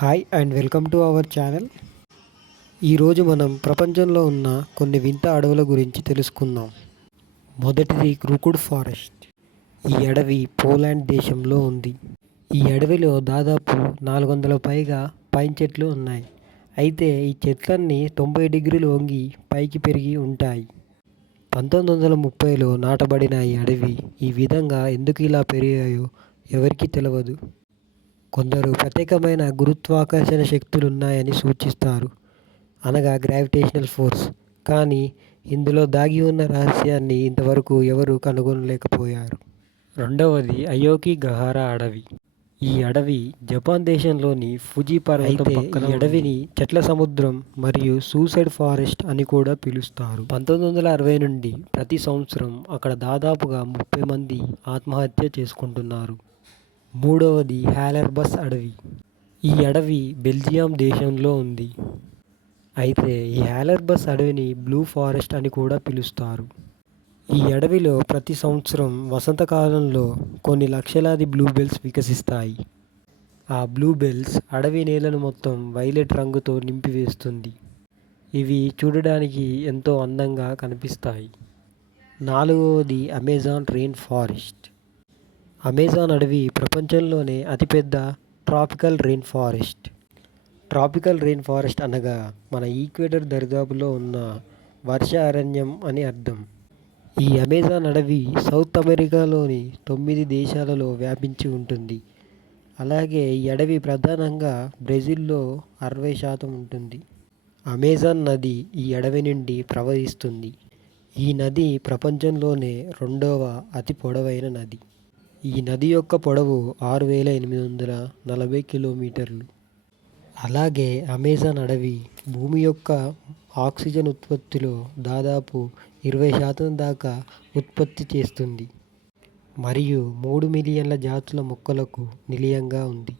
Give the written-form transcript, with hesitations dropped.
Hi and welcome to our channel. ఈరోజు మనం ప్రపంచంలో ఉన్న కొన్ని వింత అడవుల గురించి తెలుసుకుందాం. మొదటిది క్రూకుడ్ ఫారెస్ట్. ఈ అడవి పోలాండ్ దేశంలో ఉంది. ఈ అడవిలో దాదాపు 400 పైగా పైన్ చెట్లు ఉన్నాయి. అయితే ఈ చెట్లన్నీ 90 డిగ్రీలు వంగి పైకి పెరిగి ఉంటాయి. 1930లో నాటబడిన ఈ అడవి ఈ విధంగా ఎందుకు ఇలా పెరిగాయో ఎవరికీ తెలియదు. కొందరు ప్రత్యేకమైన గురుత్వాకర్షణ శక్తులున్నాయని సూచిస్తారు, అనగా గ్రావిటేషనల్ ఫోర్స్. కానీ ఇందులో దాగి ఉన్న రహస్యాన్ని ఇంతవరకు ఎవరూ కనుగొనలేకపోయారు. రెండవది అయోకిగహారా అడవి. ఈ అడవి జపాన్ దేశంలోని ఫుజి పర్వతం పక్కన. ఈ అడవిని చెట్ల సముద్రం మరియు సూసైడ్ ఫారెస్ట్ అని కూడా పిలుస్తారు. 1960 నుండి ప్రతి సంవత్సరం అక్కడ దాదాపుగా 30 మంది ఆత్మహత్య చేసుకుంటున్నారు. మూడవది హాలెర్బస్ అడవి. ఈ అడవి బెల్జియం దేశంలో ఉంది. అయితే ఈ హాలెర్బస్ అడవిని బ్లూ ఫారెస్ట్ అని కూడా పిలుస్తారు. ఈ అడవిలో ప్రతి సంవత్సరం వసంతకాలంలో కొన్ని లక్షలాది బ్లూబెల్స్ వికసిస్తాయి. ఆ బ్లూబెల్స్ అడవి నేలను మొత్తం వైలెట్ రంగుతో నింపివేస్తుంది. ఇవి చూడడానికి ఎంతో అందంగా కనిపిస్తాయి. నాలుగవది అమెజాన్ రెయిన్ ఫారెస్ట్. అమెజాన్ అడవి ప్రపంచంలోనే అతిపెద్ద tropical rain forest. Tropical rain forest అనగా మన ఈక్వేటర్ దరిదాపులో ఉన్న వర్ష అరణ్యం అని అర్థం. ఈ అమెజాన్ అడవి సౌత్ అమెరికాలోని 9 దేశాలలో వ్యాపించి ఉంటుంది. అలాగే ఈ అడవి ప్రధానంగా బ్రెజిల్లో 60% ఉంటుంది. అమెజాన్ నది ఈ అడవి నుండి ప్రవహిస్తుంది. ఈ నది ప్రపంచంలోనే రెండవ అతి పొడవైన నది. ఈ నది యొక్క పొడవు 6840 కిలోమీటర్లు. అలాగే అమెజాన్ అడవి భూమి యొక్క ఆక్సిజన్ ఉత్పత్తిలో దాదాపు 20% దాకా ఉత్పత్తి చేస్తుంది మరియు 3 మిలియన్ల జాతుల మొక్కలకు నిలయంగా ఉంది.